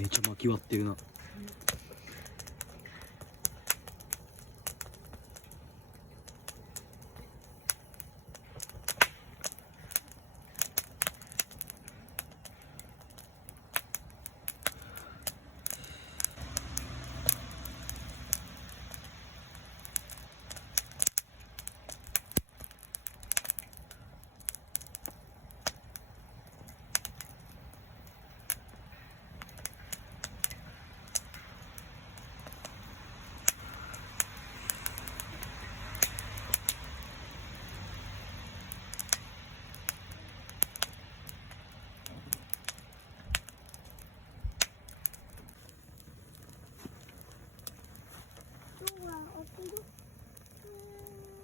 めちゃ巻き割ってるな。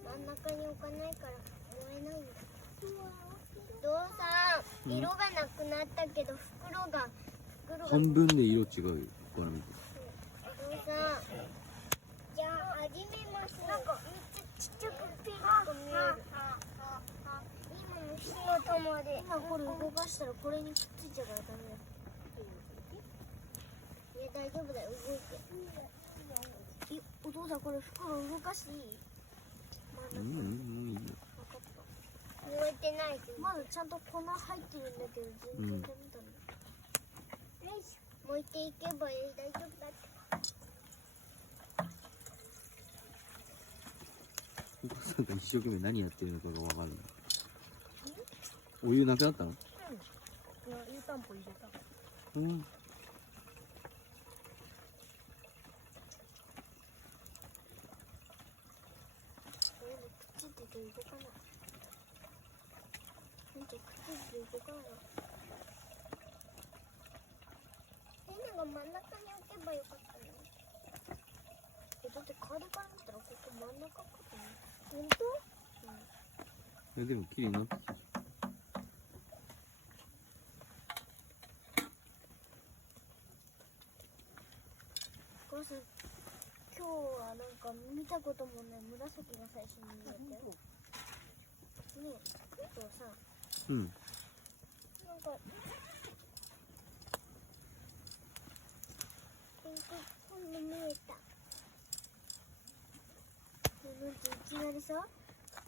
真ん中に置かないから燃えないんだ。お父さん、色がなくなったけど袋が半分で色違うよ。これ見て。お父さん、じゃあ始めます。なんかめっちゃちっちゃくピンク見える。今の火の玉で今これ動かしたらこれにくっついちゃうからダメだ。いや大丈夫だよ、動いて。お父さんこれ袋動かしていい？いいよ。分かった。燃えてないけどまだちゃんと粉入ってるんだけど全然ダメだね。よいしょ。燃えていけばいい、大丈夫だって。お母さんが一生懸命何やってるのかがわかるの。お湯なくなったの？いや、湯たんぽ入れた。うん。これでくっついてて動かない。なんかくっついてて動かない。なんか真ん中に置けばよかったね。だってカードから見たらここ真ん中かと思う。本当？でも綺麗になってきた。お母さん、今日はなんか見たこともない紫が最初に見えて。ねえ、お父さん。うん。なんかピンクっぽいの見えた。なんていきなりさ、こ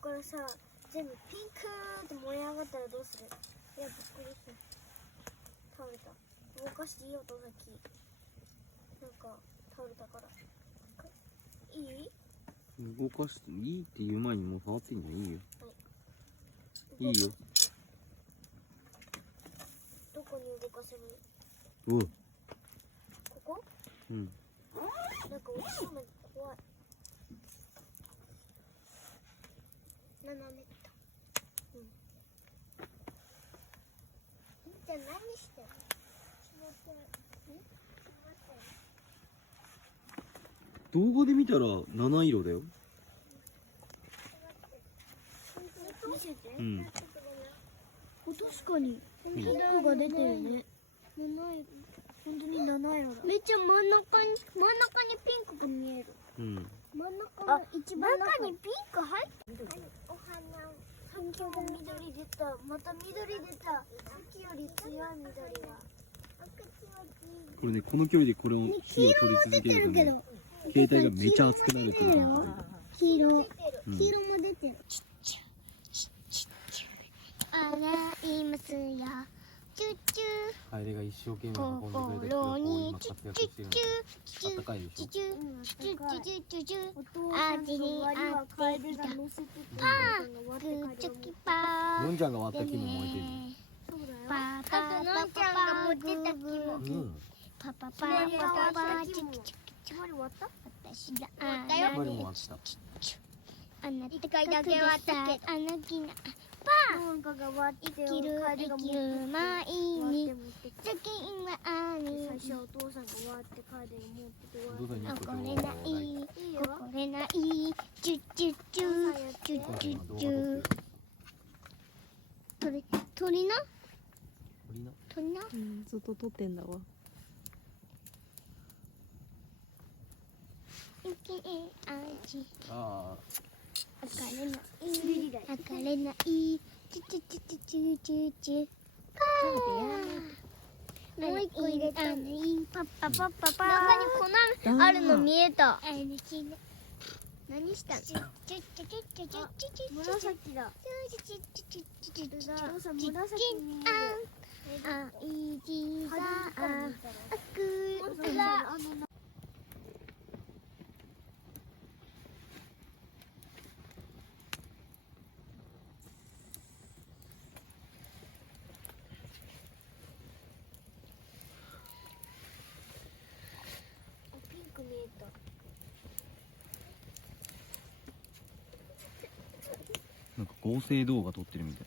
こからさ、全部ピンクーって燃え上がったらどうする？いや、びっくりした。倒れた。動かしていい？お父さん木。なんか倒れたから。いい？動かしていいって言う前にもう触ってんじゃん。いいよ。はい。いいよ。どこに動かせる？おう。ここ？うん。なんか落ちそうな怖い。斜めった。うん。じゃあ何してる？動画で見たら七色だよ。見せて。うん。確かにピンクが出てるね。七色。本当に七色だ。めっちゃ真ん中にピンクが見える。うん。真ん中の一番中にピンク入ってる。お花。さっきも緑出た。また緑出た。さっきより強い緑が。これね、この距離でこれを火を取り続けるとね、携帯がめちゃ熱くなるってことなんだよ。黄色。うん。黄色も出てる。洗いますよ。チュッチュ。カエデが一生懸命運んでくれたけど、こう今活躍してるの。あったかいでしょ。チュチュチュチュチュチュ。お父さんとワリはカエデが乗せてて、パーグチョキパー。のんちゃんが割った木も燃えてる。そうだよ。パパパのんちゃんが持ってた木も。うん。パパパパパチュキチュキチュ。ワリ終わった？私だ。マリも割った。あなただけはったけど。あの木な。なんかが割って生きるカエデが生きる毎日。持ってきて。月はあり。最初お父さんが割ってカエデを持っててお父さんにこれないいいよ。これないチュチュチュチュチュチュ。鳥な鳥な。ずっと撮ってんだわ。味あ別れない別れないチュチュチュチュチュチュチュパもう一個入れた。パッパパッパパー。中に粉あるの見えた。何したの？紫だ。紫に見える。あいじさあくら。ピンク見えた。なんか合成動画撮ってるみたい。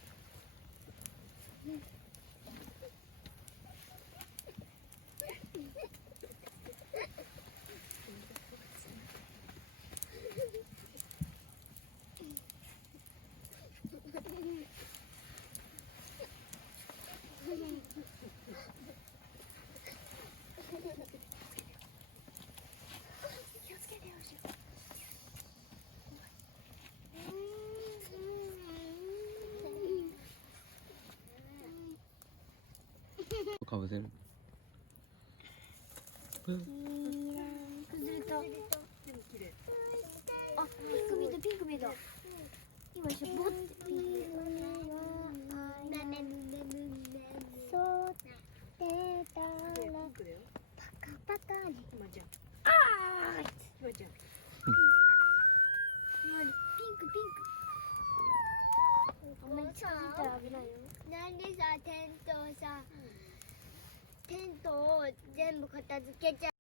かぶせる。崩れた。あ、ピンク見えた、ピンク見えた。今しょぼって。そう出たらパカパカに。ああ。ピンクピンク。あんまり近づいたら危ないよ。なんでさテントを全部片付けちゃう。